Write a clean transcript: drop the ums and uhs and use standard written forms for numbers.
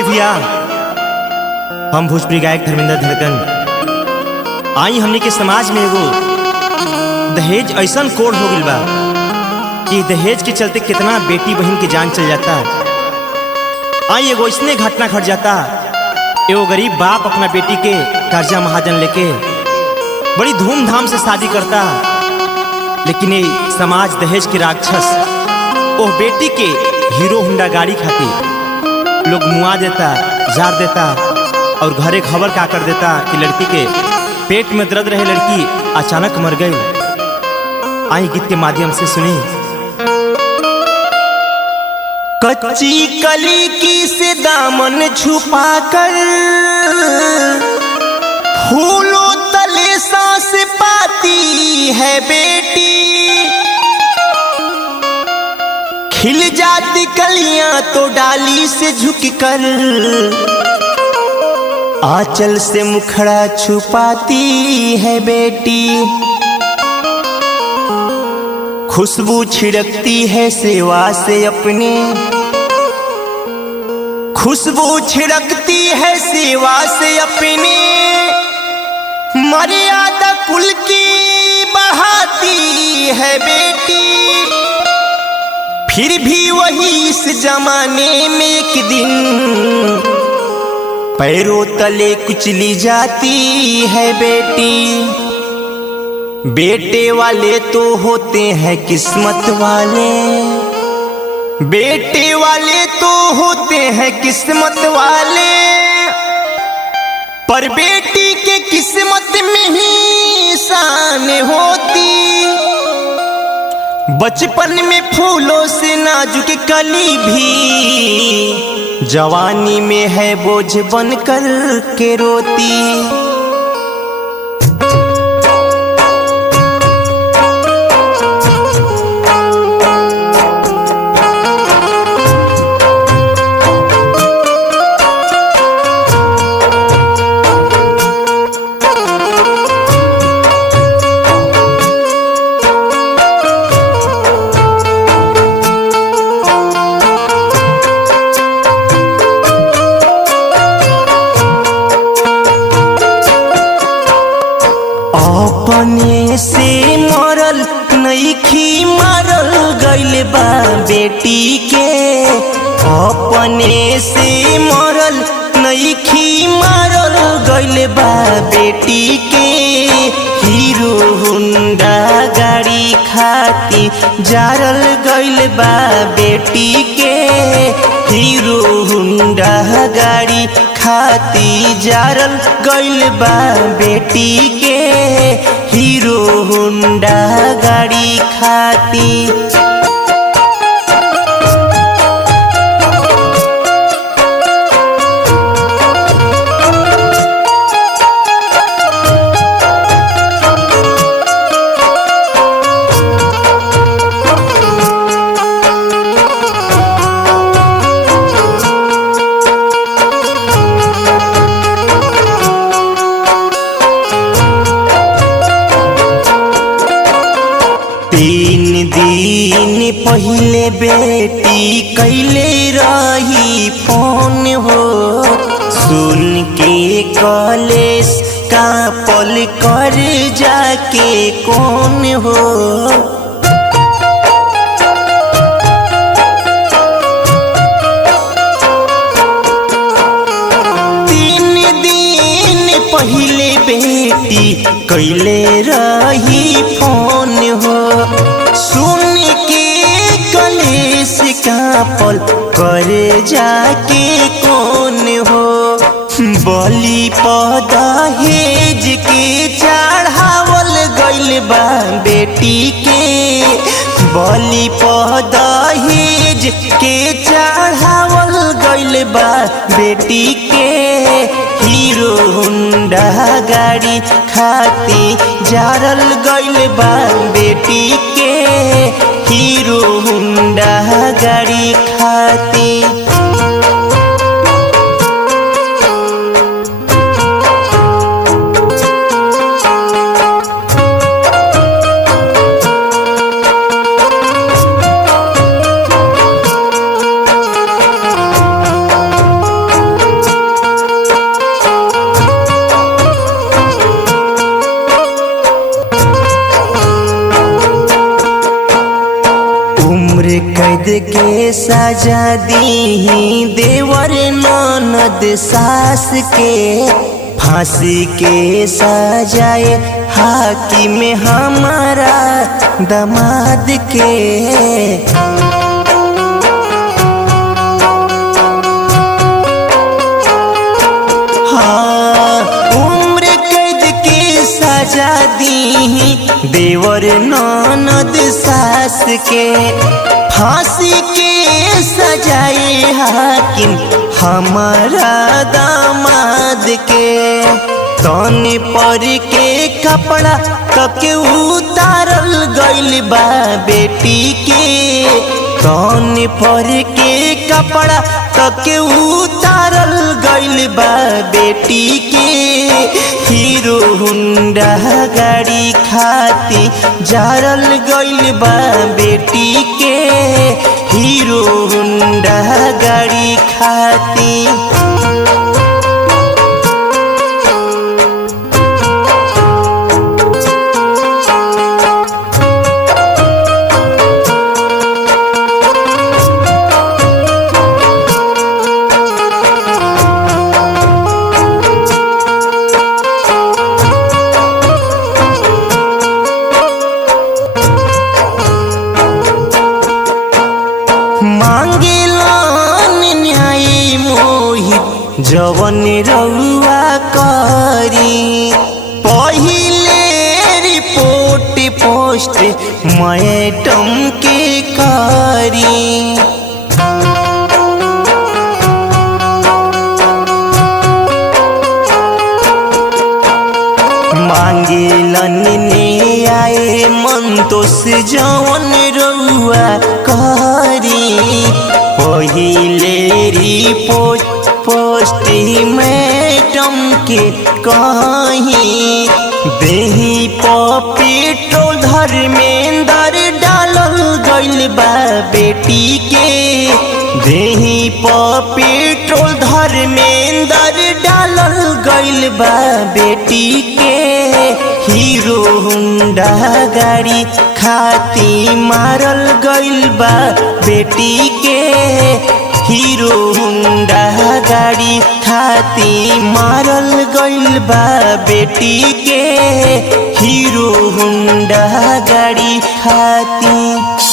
आई भैया, हम भोजपुरी गायक धर्मेंद्र धड़कन आई। हमने के समाज में एगो दहेज ऐसा कोड हो गइल बा कि दहेज के चलते कितना बेटी बहन की जान चल जाता। आई एगो इसने घटना घट जाता, एगो गरीब बाप अपना बेटी के कर्जा महाजन लेके बड़ी धूमधाम से शादी करता, लेकिन ये समाज दहेज के राक्षस वो बेटी के हीरो होंडा गाड़ी खाती लोग मुआ देता, जार देता और घरे खबर का कर देता कि लड़की के पेट में दर्द रहे, लड़की अचानक मर गई। आई गीत के माध्यम से सुनी। कच्ची कली की से दामन छुपा कर फूलों तले सांस पाती है बेटी, खिल जाती कलियां तो डाली से झुक कर आंचल से मुखड़ा छुपाती है बेटी। खुशबू छिड़कती है सेवा से अपने, खुशबू छिड़कती है सेवा से अपने, मर्यादा कुल की बढ़ाती है बेटी। फिर भी वही इस जमाने में एक दिन पैरों तले कुचली जाती है बेटी। बेटे वाले तो होते हैं किस्मत वाले, बेटे वाले तो होते हैं किस्मत वाले, पर बेटी के किस्मत में ही शान होती। बचपन में फूलों से नाजुक कली भी जवानी में है बोझ बनकर के रोती। अपने से मरल नइखी मारल गइल बा बेटी के, अपने से मरल नइखी मारल गइल बा बेटी के। हीरो होंडा गाड़ी खाती जारल गइल बा बेटी के, हीरो होंडा गाड़ी खाती जारल गइल बा बेटी के, हीरो होंडा गाड़ी खाती। तीन दिन पहले बेटी कैले रही फोन हो, सुन के कॉलेज का पल कर जाके कौन हो। तीन दिन पहले बेटी कैले रही फोन हो, सुन के कलेश का पल करे जाके कौन हो। बलि दहेज के चढ़ावल गइल बा बेटी के, बलि दहेज के चढ़ावल गइल बा बेटी के। हीरो होंडा गाड़ी खाती जारल गइल बा बेटी के, हीरो होंडा गाड़ी खाती। कैद के सजा दी देवर ननद सास के, फांसी के सजाए हाकिम हमारा दामाद के। हाँ, उम्र कैद के सजा दी देवर ननद सास के, फांसी के सजाए हाकिम हमारा दामाद के। तन पर के कपड़ा तक उतारल गइल बा बेटी के, तन पर के कपड़ा तक उतारल गइल बा बेटी के। हीरो हुंडा गाड़ी खाती जारल गइल बा बेटी के, हीरो हुंडा गाड़ी खाती। मांगेलन न्याय मोहित जवन रउआ करी, पहिले रिपोर्ट पोस्ट मैडम के करी। मांगेलन न्याय मंतोष जवन रउआ करी, पहिले रिपोर्ट पोस्ट मैडम के कहीं। देही पर पेट्रोल धर्मेंद्र डालल गइल बा बेटी के, देही पर पेट्रोल धर्मेंद्र डालल गइल बा बेटी के। हीरो हुंडा गाड़ी खाती मारल गइल बा बेटी के, हीरो हुंडा गाड़ी खाती मारल गइल बा बेटी के, हीरो हुंडा गाड़ी खाती।